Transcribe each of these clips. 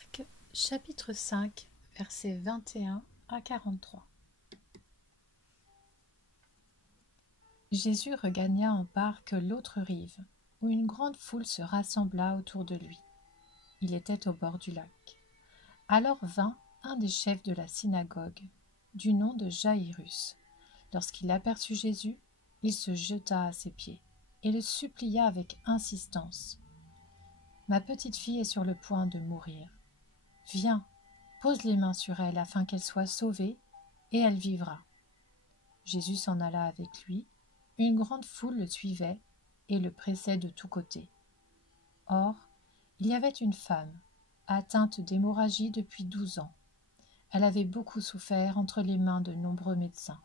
Marc, chapitre 5, versets 21 à 43. Jésus regagna en barque l'autre rive, où une grande foule se rassembla autour de lui. Il était au bord du lac. Alors vint un des chefs de la synagogue, du nom de Jaïrus. Lorsqu'il aperçut Jésus, il se jeta à ses pieds et le supplia avec insistance. « Ma petite fille est sur le point de mourir. Viens, pose les mains sur elle afin qu'elle soit sauvée, et elle vivra. » Jésus s'en alla avec lui. Une grande foule le suivait et le pressait de tous côtés. Or, il y avait une femme, atteinte d'hémorragie depuis 12 ans. Elle avait beaucoup souffert entre les mains de nombreux médecins.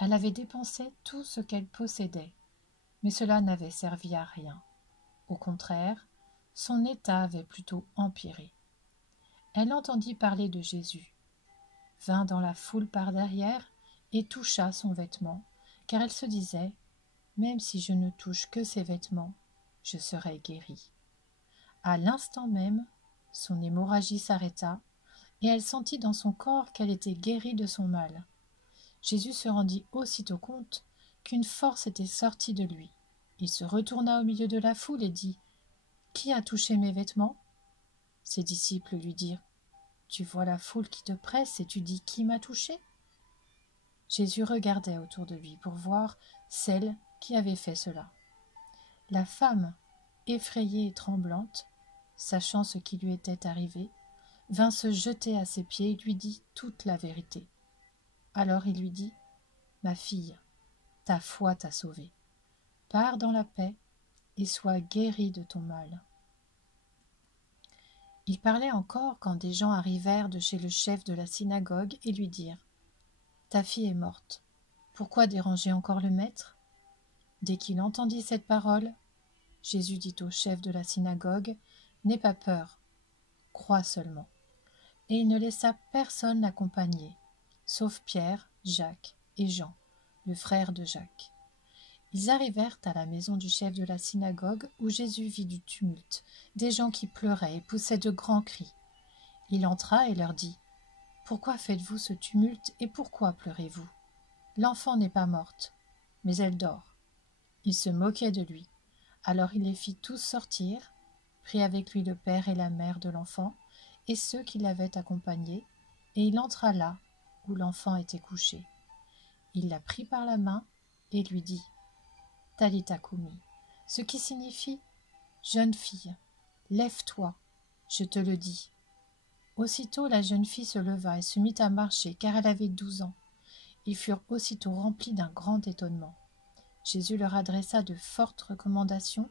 Elle avait dépensé tout ce qu'elle possédait, mais cela n'avait servi à rien. Au contraire, son état avait plutôt empiré. Elle entendit parler de Jésus, vint dans la foule par derrière et toucha son vêtement, car elle se disait « Même si je ne touche que ses vêtements, je serai guérie. » À l'instant même, son hémorragie s'arrêta et elle sentit dans son corps qu'elle était guérie de son mal. Jésus se rendit aussitôt compte qu'une force était sortie de lui. Il se retourna au milieu de la foule et dit « Qui a touché mes vêtements ?» Ses disciples lui dirent « Tu vois la foule qui te presse et tu dis qui m'a touché ?» Jésus regardait autour de lui pour voir celle qui avait fait cela. La femme, effrayée et tremblante, sachant ce qui lui était arrivé, vint se jeter à ses pieds et lui dit toute la vérité. Alors il lui dit « Ma fille, ta foi t'a sauvée. Pars dans la paix et sois guérie de ton mal. » Il parlait encore quand des gens arrivèrent de chez le chef de la synagogue et lui dirent « Ta fille est morte. Pourquoi déranger encore le maître ?» Dès qu'il entendit cette parole, Jésus dit au chef de la synagogue « N'aie pas peur, crois seulement. » Et il ne laissa personne l'accompagner, sauf Pierre, Jacques et Jean, le frère de Jacques. Ils arrivèrent à la maison du chef de la synagogue où Jésus vit du tumulte, des gens qui pleuraient et poussaient de grands cris. Il entra et leur dit « Pourquoi faites-vous ce tumulte et pourquoi pleurez-vous ? L'enfant n'est pas morte, mais elle dort. » Il se moquait de lui. Alors il les fit tous sortir, prit avec lui le père et la mère de l'enfant et ceux qui l'avaient accompagné, et il entra là où l'enfant était couché. Il la prit par la main et lui dit « Talitha koumi », ce qui signifie « Jeune fille, lève-toi, je te le dis ». Aussitôt la jeune fille se leva et se mit à marcher, car elle avait 12 ans. Ils furent aussitôt remplis d'un grand étonnement. Jésus leur adressa de fortes recommandations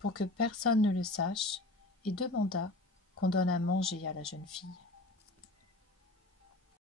pour que personne ne le sache et demanda qu'on donne à manger à la jeune fille.